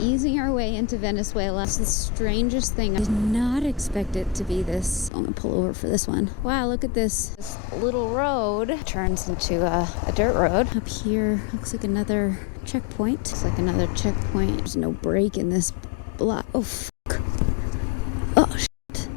easing our way into Venezuela. It's the strangest thing. I did not expect it to be this. I'm gonna pull over for this one. Wow, look at this. This little road turns into a dirt road. Up here looks like another checkpoint. It's like another checkpoint. There's no break in this block. Oh, fuck. Oh, shit.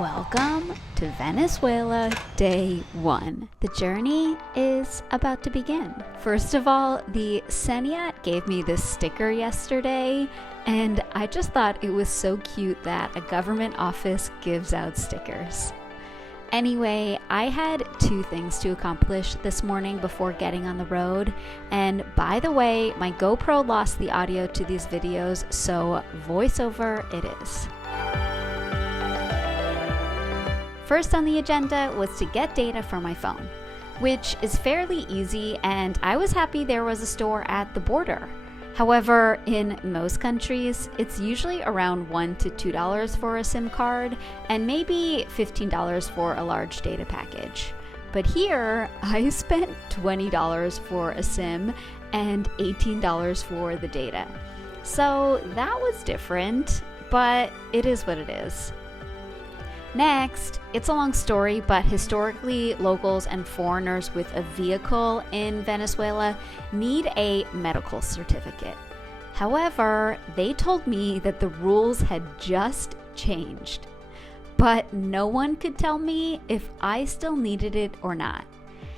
Welcome to Venezuela, day 1. The journey is about to begin. First of all, the Scenic gave me this sticker yesterday, and I just thought it was so cute that a government office gives out stickers. Anyway, I had 2 things to accomplish this morning before getting on the road, and by the way, my GoPro lost the audio to these videos, so voiceover it is. First on the agenda was to get data for my phone, which is fairly easy, and I was happy there was a store at the border. However, in most countries, it's usually around $1 to $2 for a SIM card, and maybe $15 for a large data package. But here, I spent $20 for a SIM and $18 for the data. So that was different, but it is what it is. Next, it's a long story, but historically, locals and foreigners with a vehicle in Venezuela need a medical certificate. However, they told me that the rules had just changed, but no one could tell me if I still needed it or not.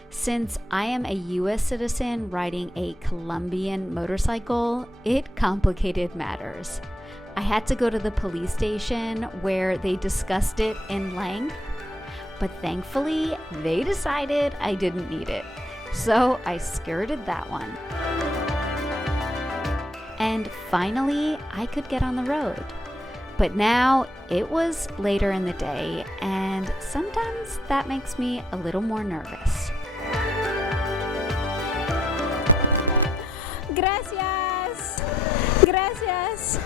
Since I am a US citizen riding a Colombian motorcycle, it complicated matters. I had to go to the police station where they discussed it in length, but thankfully they decided I didn't need it. So I skirted that one. And finally, I could get on the road. But now it was later in the day, and sometimes that makes me a little more nervous. Gracias. Gracias.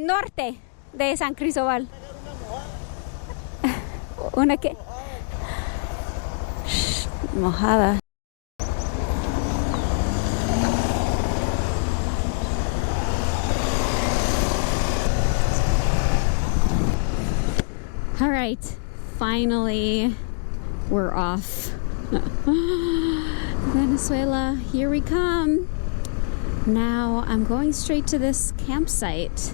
Norte de San Cristóbal. Una que mojada. All right, finally we're off. Venezuela, here we come. Now I'm going straight to this campsite.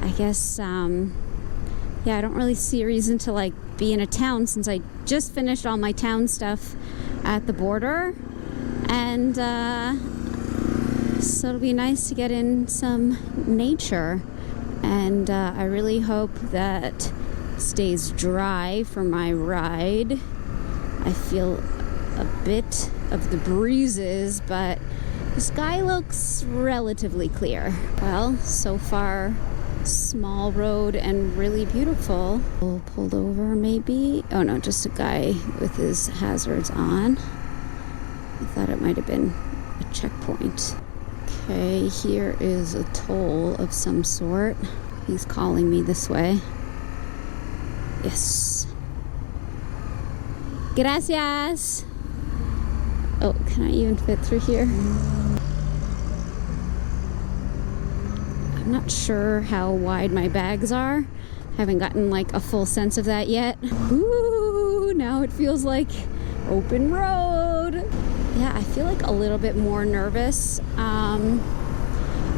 I guess, yeah, I don't really see a reason to be in a town since I just finished all my town stuff at the border. And so it'll be nice to get in some nature. And I really hope that it stays dry for my ride. I feel a bit of the breezes, but the sky looks relatively clear. Well, so far, small road and really beautiful. Pulled over maybe. Oh no, just a guy with his hazards on. I thought it might have been a checkpoint. Okay, here is a toll of some sort. He's calling me this way. Yes. Gracias. Oh, can I even fit through here? I'm not sure how wide my bags are. Haven't gotten a full sense of that yet. Ooh, now it feels like open road. Yeah, I feel a little bit more nervous.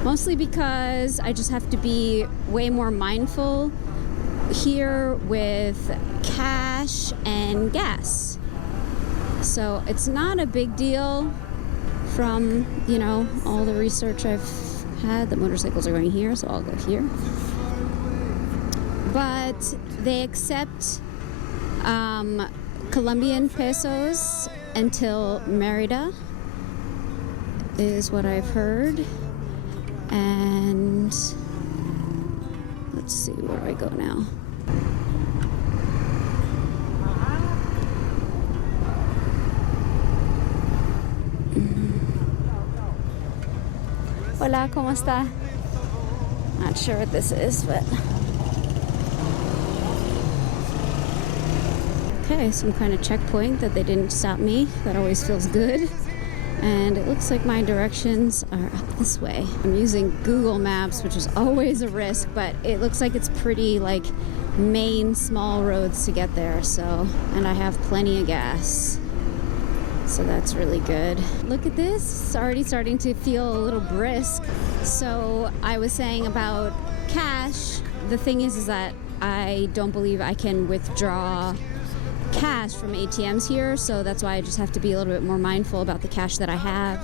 Mostly because I just have to be way more mindful here with cash and gas. So it's not a big deal from, all the research I've had. The motorcycles are going here, so I'll go here. But they accept Colombian pesos until Merida, is what I've heard. And let's Let's see, where do I go now? Hola, ¿cómo está? Not sure what this is, but... Okay, some kind of checkpoint that they didn't stop me. That always feels good. And it looks like my directions are up this way. I'm using Google Maps, which is always a risk, but it looks like it's pretty like main small roads to get there. So, and I have plenty of gas. So that's really good. Look at this, it's already starting to feel a little brisk. So I was saying about cash, the thing is that I don't believe I can withdraw cash from ATMs here, so that's why I just have to be a little bit more mindful about the cash that I have.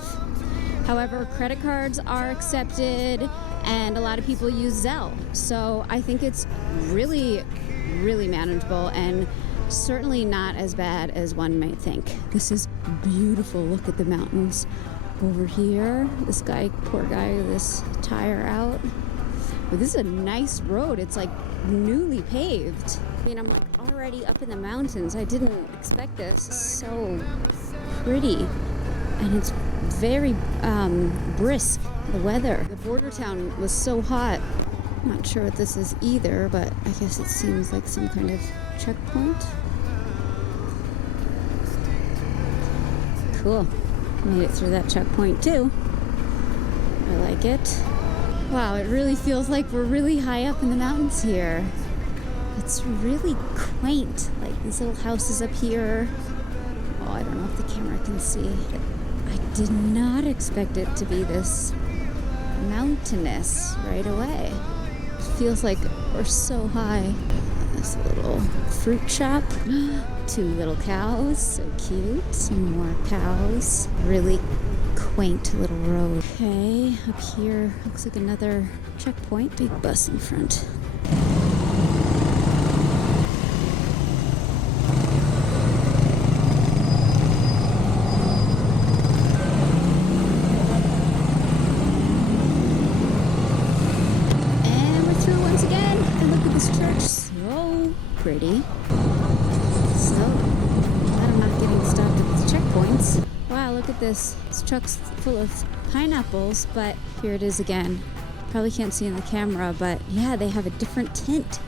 However, credit cards are accepted and a lot of people use Zelle, so I think it's really manageable and certainly not as bad as one might think. This is beautiful. Look at the mountains over here. This guy, poor guy, with this tire out. But this is a nice road. It's like newly paved. I mean, I'm like already up in the mountains. I didn't expect this. It's so pretty. And it's very brisk, the weather. The border town was so hot. I'm not sure what this is either, but I guess it seems like some kind of checkpoint. Cool. Made it through that checkpoint too. I like it. Wow, it really feels like we're really high up in the mountains here. It's really quaint, like these little houses up here. Oh, I don't know if the camera can see. I did not expect it to be this mountainous right away. It feels like we're so high. This little fruit shop. 2 little cows, so cute. Some more cows. Really quaint little road. Okay, up here looks like another checkpoint. Big bus in front. And we're through once again. And look at this church. So pretty. So glad I'm not getting stopped at these checkpoints. Wow, look at this. This truck's full of pineapples, but here it is again. Probably can't see in the camera, but yeah, they have a different tint.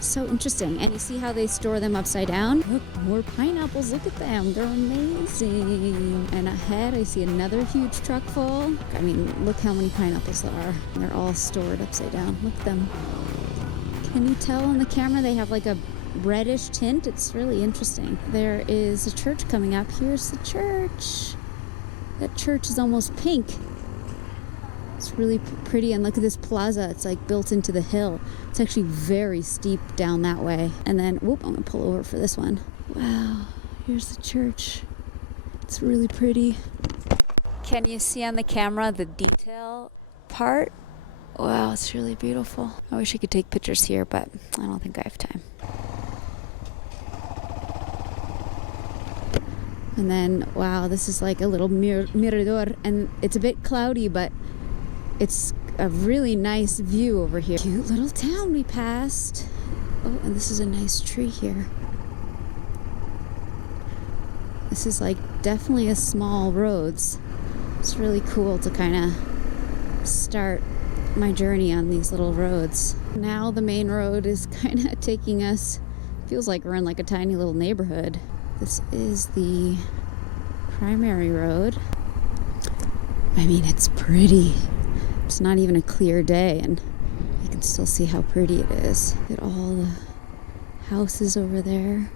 So interesting. And you see how they store them upside down? Look, more pineapples. Look at them. They're amazing. And ahead, I see another huge truck full. I mean, look how many pineapples there are. They're all stored upside down. Look at them. Can you tell on the camera they have like a reddish tint? It's really interesting. There is a church coming up. Here's the church. That church is almost pink. It's really pretty, and look at this plaza. It's like built into the hill. It's actually very steep down that way. And then, whoop, I'm gonna pull over for this one. Wow, here's the church. It's really pretty. Can you see on the camera the detail part? Wow, it's really beautiful. I wish I could take pictures here, but I don't think I have time. And then, wow, this is like a little mirador, and it's a bit cloudy, but it's a really nice view over here. Cute little town we passed. Oh, and this is a nice tree here. This is like definitely a small roads. It's really cool to kind of start my journey on these little roads. Now the main road is kind of taking us, feels like we're in like a tiny little neighborhood. This is the primary road. I mean, it's pretty. It's not even a clear day, and you can still see how pretty it is. Look at all the houses over there.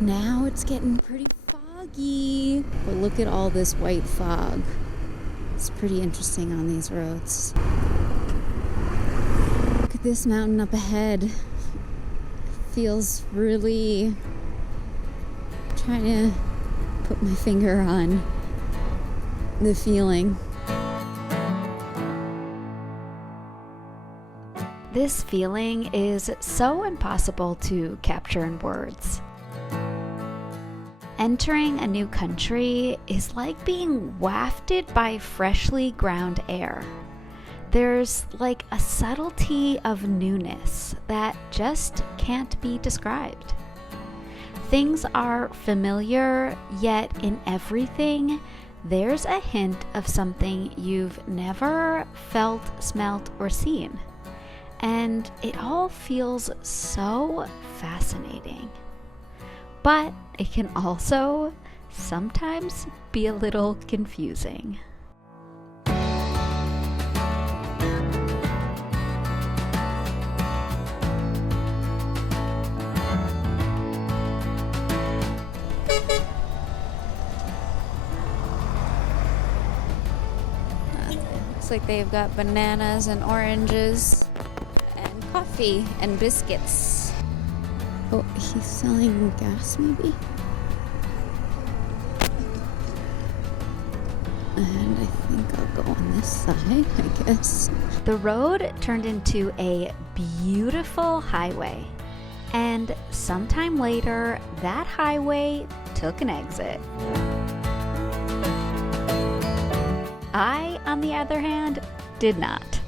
Now it's getting pretty foggy, but look at all this white fog. It's pretty interesting on these roads. Look at this mountain up ahead. Feels really... trying to put my finger on the feeling. This feeling is so impossible to capture in words. Entering a new country is like being wafted by freshly ground air. There's like a subtlety of newness that just can't be described. Things are familiar, yet in everything, there's a hint of something you've never felt, smelt, or seen. And it all feels so fascinating. But it can also sometimes be a little confusing. Looks like they've got bananas and oranges and coffee and biscuits. Oh, he's selling gas maybe? And I think I'll go on this side, I guess. The road turned into a beautiful highway. And sometime later, that highway took an exit. I, on the other hand, did not.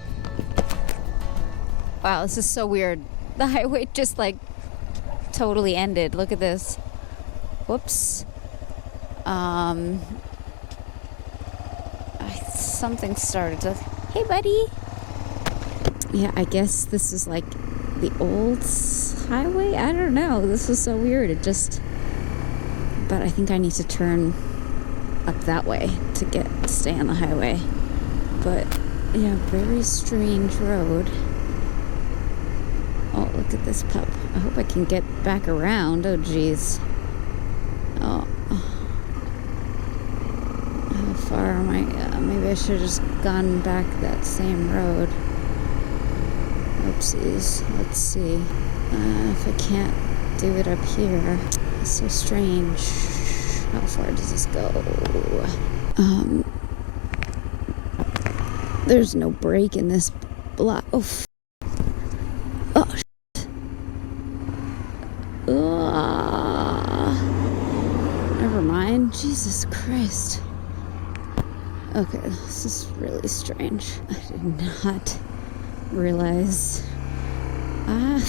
Wow, this is so weird. The highway just like totally ended. Look at this. Whoops. Something started to... Hey, buddy. Yeah, I guess this is like the old highway. I don't know. This is so weird. It just... But I think I need to turn up that way to stay on the highway. But yeah, very strange road. Oh, look at this pup. I hope I can get back around. Oh, geez. Oh. How far am I? Maybe I should have just gone back that same road. Oopsies. Let's see. If I can't do it up here. It's so strange. How far does this go? There's no break in this block. Oh, shit. Never mind. Jesus Christ. Okay, this is really strange. I did not realize. God,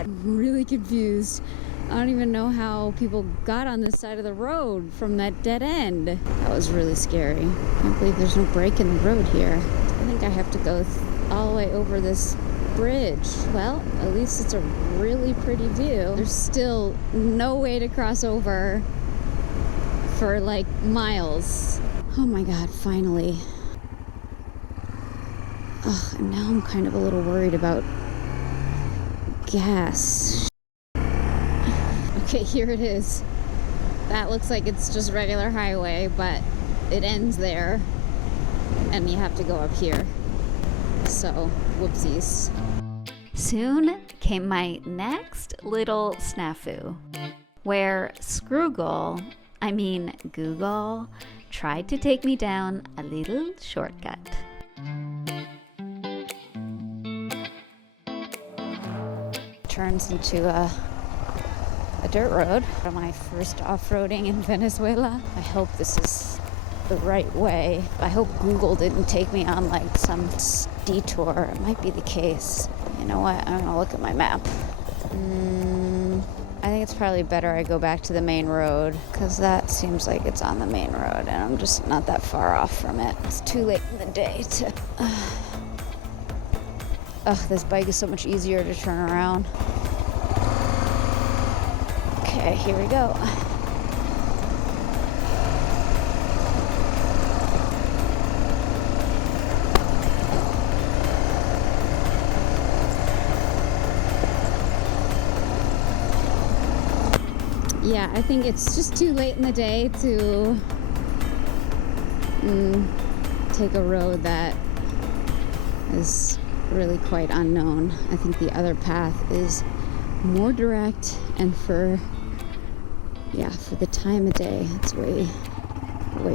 I'm really confused. I don't even know how people got on this side of the road from that dead end. That was really scary. I can't believe there's no break in the road here. I think I have to go all the way over this bridge. Well, at least it's a really pretty view. There's still no way to cross over for like miles. Oh my God, finally. Oh, and now I'm kind of a little worried about gas. Okay, here it is. That looks like it's just regular highway, but it ends there. And you have to go up here. So, whoopsies. Soon came my next little snafu, where Google tried to take me down a little shortcut. Turns into a dirt road. My first off-roading in Venezuela. I hope this is the right way. I hope Google didn't take me on like some detour. It might be the case. You know what? I'm gonna look at my map. I think it's probably better I go back to the main road because that seems like it's on the main road and I'm just not that far off from it. It's too late in the day to... this bike is so much easier to turn around. Okay, here we go. Yeah, I think it's just too late in the day to take a road that is really quite unknown. I think the other path is more direct, and for the time of day, it's way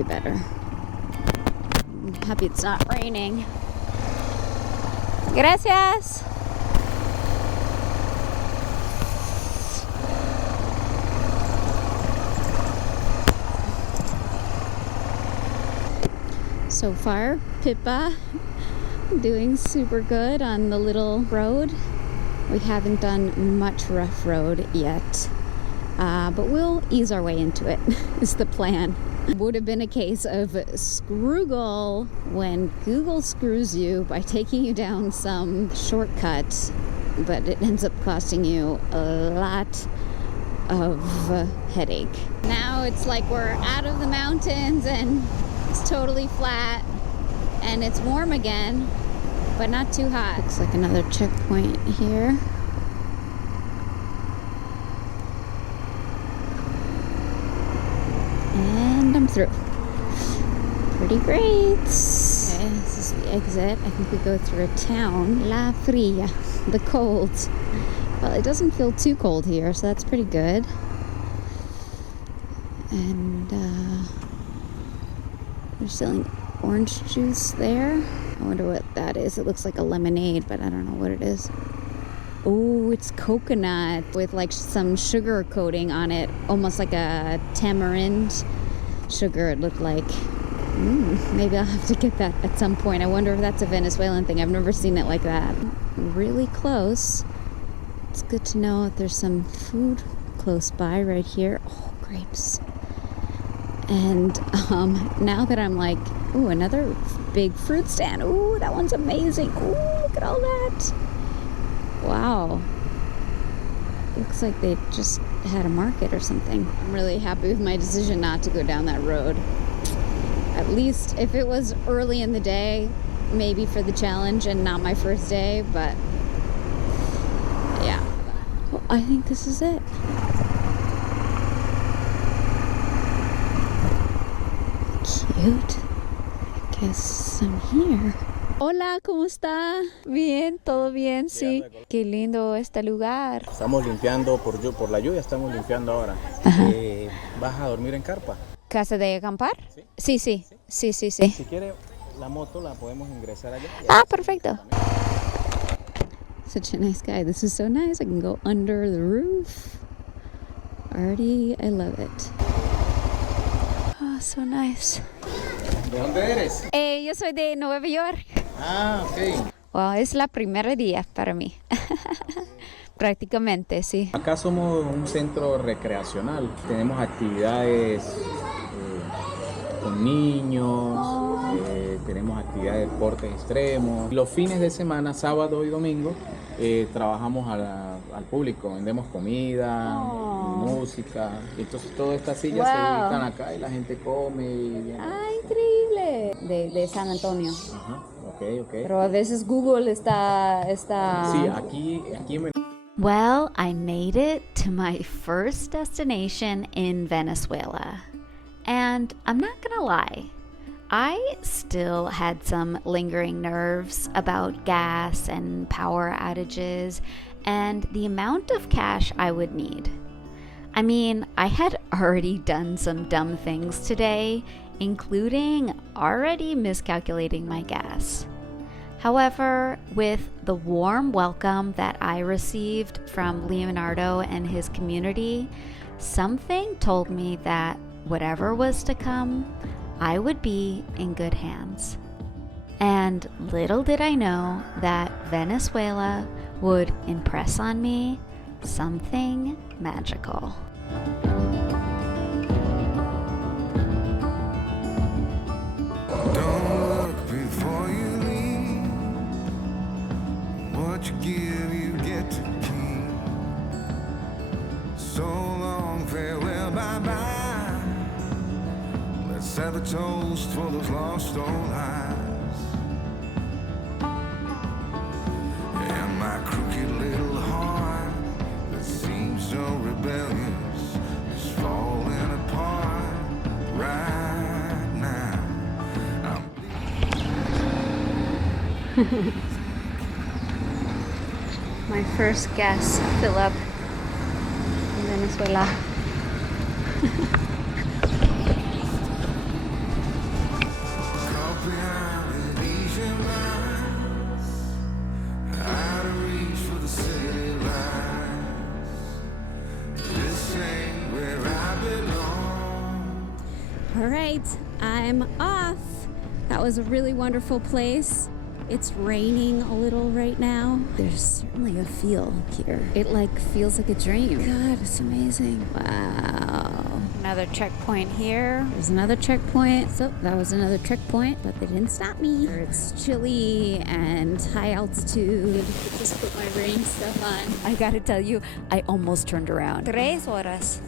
better. I'm happy it's not raining. Gracias. So far, Pippa Doing super good on the little road. We haven't done much rough road yet, but we'll ease our way into it, is the plan. Would have been a case of Scroogle when Google screws you by taking you down some shortcut, but it ends up costing you a lot of headache. Now it's like we're out of the mountains and it's totally flat and it's warm again, but not too hot. Looks like another checkpoint here. And I'm through. Pretty great. Okay, this is the exit. I think we go through a town. La Fria, the cold. Well, it doesn't feel too cold here, so that's pretty good. And they're selling orange juice there. I wonder what that is. It looks like a lemonade, but I don't know what it is. Oh, it's coconut with like some sugar coating on it, almost like a tamarind sugar it looked like. Maybe I'll have to get that at some point. I wonder if that's a Venezuelan thing. I've never seen it like that. Really close. It's good to know if there's some food close by right here. Oh, grapes. And now that I'm like, ooh, another big fruit stand. Ooh, that one's amazing. Ooh, look at all that. Wow. Looks like they just had a market or something. I'm really happy with my decision not to go down that road. At least if it was early in the day, maybe for the challenge and not my first day, but yeah. Well, I think this is it. Cute. I guess I'm here. Hola, ¿cómo está? Bien, todo bien, sí. Qué lindo este lugar. Estamos limpiando por la lluvia, estamos limpiando ahora. ¿Vas a dormir en carpa? ¿Casa de acampar? Sí. Sí. Si quiere la moto la podemos ingresar allá. Ah, perfecto. Such a nice guy. This is so nice. I can go under the roof. Already, I love it. Oh, so nice. ¿De dónde eres? Yo soy de Nueva York. Ah, ok. Wow, es la primera día para mí. Prácticamente, sí. Acá somos un centro recreacional. Tenemos actividades con niños, tenemos actividades de deportes extremos. Los fines de semana, sábado y domingo, trabajamos al público, vendemos comida, música. Entonces todas estas sillas se ubican acá y la gente come. ¡Ah, increíble! De San Antonio. Ajá, ok. Pero a veces Google está... Sí, aquí en Well, I made it to my first destination in Venezuela. And I'm not gonna lie, I still had some lingering nerves about gas and power outages and the amount of cash I would need. I mean, I had already done some dumb things today, including already miscalculating my gas. However, with the warm welcome that I received from Leonardo and his community, something told me that whatever was to come, I would be in good hands. And little did I know that Venezuela would impress on me something magical. Don't look before you leave. What you give, you get to keep. So long, farewell, bye-bye. Let's have a toast for those lost old lives. And my crooked little heart that seems so rebellious is falling apart right now. My first gas fill up in Venezuela. All right, I'm off. That was a really wonderful place. It's raining a little right now. There's certainly a feel here. It like feels like a dream. God, it's amazing. Wow. Another checkpoint here. There's another checkpoint. So that was another checkpoint, but they didn't stop me. It's chilly and high altitude. Just put my rain stuff on. I gotta tell you, I almost turned around. 3 horas.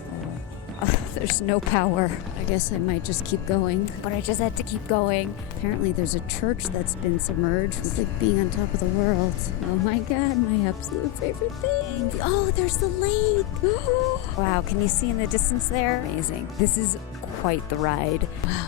There's no power. I guess I might just keep going, but I just had to keep going. Apparently there's a church that's been submerged. It's like being on top of the world. Oh my God, my absolute favorite thing. Oh, there's the lake. Wow, can you see in the distance there? Amazing. This is quite the ride. Wow.